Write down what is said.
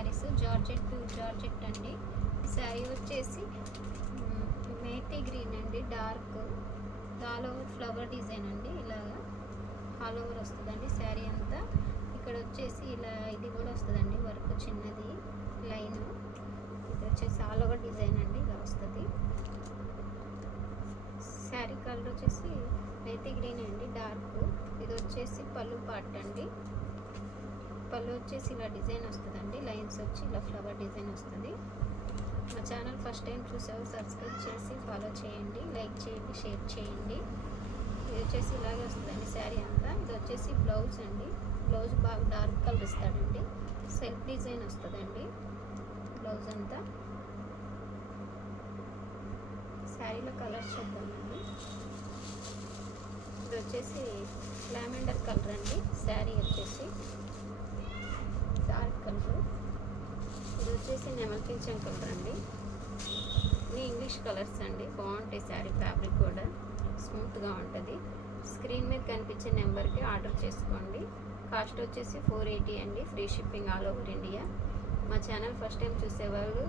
Saris georgette pure georgette అండి. శారీ వచ్చేసి methi green అండి, dark all over flower design అండి. ఇలాగా ఆల్ ఓవర్ వస్తుందండి శారీ అంతా. ఇక్కడ వచ్చేసి ఇలా ఇది కూడా వస్తుందండి వర్క్, చిన్నది లైన్. ఇది వచ్చేసి ఆల్ ఓవర్ డిజైన్ అండి, ఇలా వస్తుంది. శారీ కలర్ వచ్చేసి మేతి గ్రీన్ అండి, డార్క్. ఇది వచ్చేసి పళ్ళు పార్ట్ అండి. పళ్ళు వచ్చేసి ఇలా డిజైన్ వస్తుందండి, లైన్స్ వచ్చి ఇలా ఫ్లవర్ డిజైన్ వస్తుంది. మా ఛానల్ ఫస్ట్ టైం చూసావు సబ్స్క్రైబ్ చేసి ఫాలో చేయండి, లైక్ చేయండి, షేర్ చేయండి. ఇది వచ్చేసి ఇలాగే వస్తుందండి శారీ అంతా. ఇది వచ్చేసి బ్లౌజ్ అండి. బ్లౌజ్ బాగా డార్క్ కలర్ ఇస్తాడండి, సెల్ఫ్ డిజైన్ వస్తుందండి బ్లౌజ్ అంతా. శారీలో కలర్స్ చూద్దామండి. ఇది వచ్చేసి లావెండర్ కలర్ అండి, శారీ వచ్చేసి డార్క్ కలర్. ఇది వచ్చేసి నెమల్ పింఛం కలర్ అండి. ఇవి ఇంగ్లీష్ కలర్స్ అండి, బాగుంటాయి. శారీ ఫ్యాబ్రిక్ కూడా స్మూత్గా ఉంటుంది. స్క్రీన్ మీద కనిపించే నెంబర్కి ఆర్డర్ చేసుకోండి. కాస్ట్ వచ్చేసి 480 అండి, free shipping all over India. మా ఛానల్ ఫస్ట్ టైం చూసేవాళ్ళు